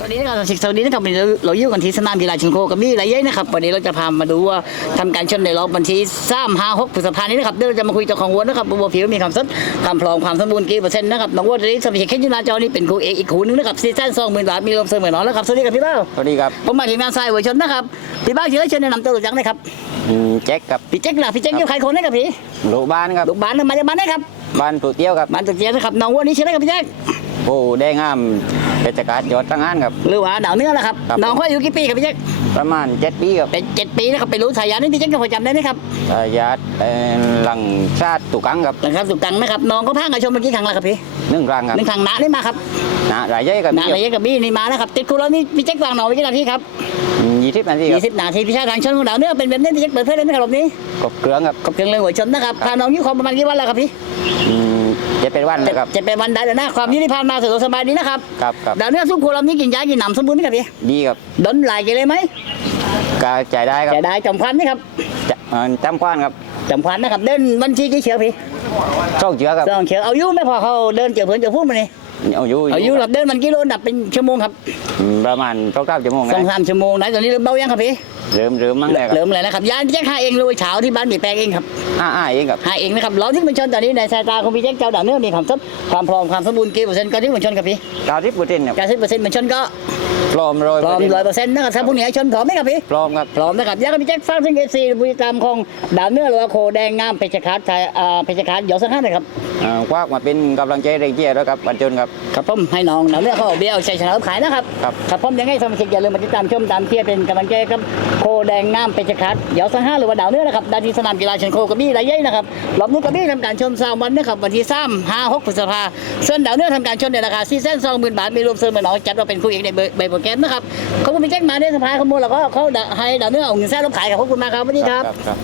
สวันนี้นะครับสิสวัสดีนะครับวันนี้เราเราอยู่กันที่สนามกีฬาชิงโคกับมี่ไรเย้นะครับวันนี้เราจะพามาดูว่าทำการชนในรอบวันที่สามห้าหกพฤษภาคมนี้นะครับเดี๋ยวเราจะมาคุยเจ้าของวัวนะครับวัวผิวมีความสดความพร้อมความสมบูรณ์กี่เปอร์เซ็นต์นะครับน้องวัวตัวนี้สมัยแค่ยูนาจอนี่เป็นครูเอกอีกครูหนึงนะครับซีซั่นสองหมื่นบาทมีลมเสมอหนอนแล้วครับสวัสดีครับพี่เบ้าสวัสดีครับผมมาทีมงานทรายวัวชนนะครับพี่เบ้าเชิญเชิญแนะนำตัวรู้จักหนะครับอืมแจ็คกับพี่แจ็คล่ะพี่แจ็คอยู่ใครคนนะครับพี่ลูกบ้านครับลูกบ้านมาจากบ้านไหนครับบ้านปลูกเตี้ยวครับบ้านตุกเจียวนะครับน้องวัวนี้ชื่ออะไรครับพี่แจ็ค โอ้ได้งามเป็นจักรยอดตั้งงานครับ หรือว่าดาวเนื้อนะครับครับ น้องเขาอายุกี่ปีครับพี่แจ็คประมาณเจ็ดปีครับเป็นเจ็ดปีนะครับเป็นรู้สายยานี่พี่แจ็คจะพอจำได้ไหมครับทายาทเป็นหลังชาติตุกังครับนะครับสุกตังนะครับน้องเขาพากับชมเมื่อกี้ครั้งแล้วครับพี่หนึ่งครั้งครับหนึ่งครั้งหนานี่มาครับนะรายย่อยครับหนาอะไรกับบี้นี่มานะครับติดคุแล้วนี่พี่แจ็ควางหนอไว้กี่นาทีครับยี่สิบนาทีครัยี่บสิบนาทีพี่ชายทางชนของดาวเนื้อเป็นแบบนี้พี่แจ็คเปิดเผยเลยนะครับรอบนี้กบเครื่องครับขอบเครื่องเลยหัวชนนะครับพาน้องยี่คอมประมาณกี่วันแล้วครับพี่อืมเจ็ดเป็นวันเลยครับ จะเป็นวันใดเดี๋ยวนะความยืดที่ผ่านมาสะดวกสบายดีนะครับครับครับดาวเนื้อสู้ครัวรอบนี้กินยากินหนำสมบูรณ์นี่ครับพี่ดีครับดนหลายกี่เลยไหมกาจ่ายได้ครับจะได้จำพันนี่ครับจะเอ่อจำกว้านครับจำพันนะครับเดินบัญชีกี่เชือกพี่ช่องเชือครับสองเชือกเอาอยุ่ไม่พอเขาเดินเจอเพื่อนเจอพูดมานี่เอาอยู่เอาอยุ่หลับเดินมันกิโลดับเป็นชั่วโมงครับอืมประมาณสองสามชั่วโมงสองนะสามชั่วโมงไหนตอนนี้เริ่มเบายังครับพี่เริ่มเริ่มมั้งเลยครับ เริ่มเลยนะครับยานพี่แจ็คหาเองเลยเช้าที่บ้านบีแปลงเองครับ อ่าอ่าเองครับหาเองนะครับเราที่มันชนตอนนี้ในสายตาของพี่แจ็คเจ้าดาวเนื้อมีความสดความพร้อมความสมบูรณ์กี่เปอร์เซ็นต์ก็ที่มันชนครับพี่เก้าสิบเปอร์เซ็นต์ครับการสิบเปอร์เซ็นต์มันชนก็พร้อมร้อยพร้อมเปร้ออยร์เปอร์เซ็นต์นะครับถ้าพวกนี้ให้ชนพร้อมไหมครับพี่พร้อมครับพร้อมนะครับอยากให้พี่แจ็คฟังถึงเอซีบุรีกรรมของดาวเนื้อหรือว่าโคแดงงามเพชรคาร์ดไทยอ่าเพชรคาร์ดเดี๋ยวสักห้าหน่อยครับเอ่อควักมาเป็นกำลังใจแรงเชียร์ด้วยครับบันจนครับครับผมให้น้องดาวเนื้อเขาเอาเบี้ยเอาชัยชนะขายนะครับครับครับผมยังไงสมาชิกอย่าลืมมาติดตามชมตามเชียร์เป็นกำลังใจครับโคแดงงามเพชรคาร์ดเดี๋ยวสักห้าหรือว่าดาวเนื้อนะครับดานที่สนามกีฬาเชนโคกระบี่ไรเย้ยนะครับรอบนี้กระบี่ทำการชมสามวันนะครับวันที่สามห้าหกพฤษภาส่วนดาวเนื้อทำการชมในราคาซีเส้นสองหมื่นบาทมีรวมเสริมเหมือนน้อจัดว่าเป็นคู่เอกในใบโปรแกรมนะครับเขาก็มีแจ้งมาในสภาขโมยแล้วก็เขาให้ดาวเนื้อเอาเงินแท้ลบขายกับขอบคุณมากครับสวัสดีครับครับ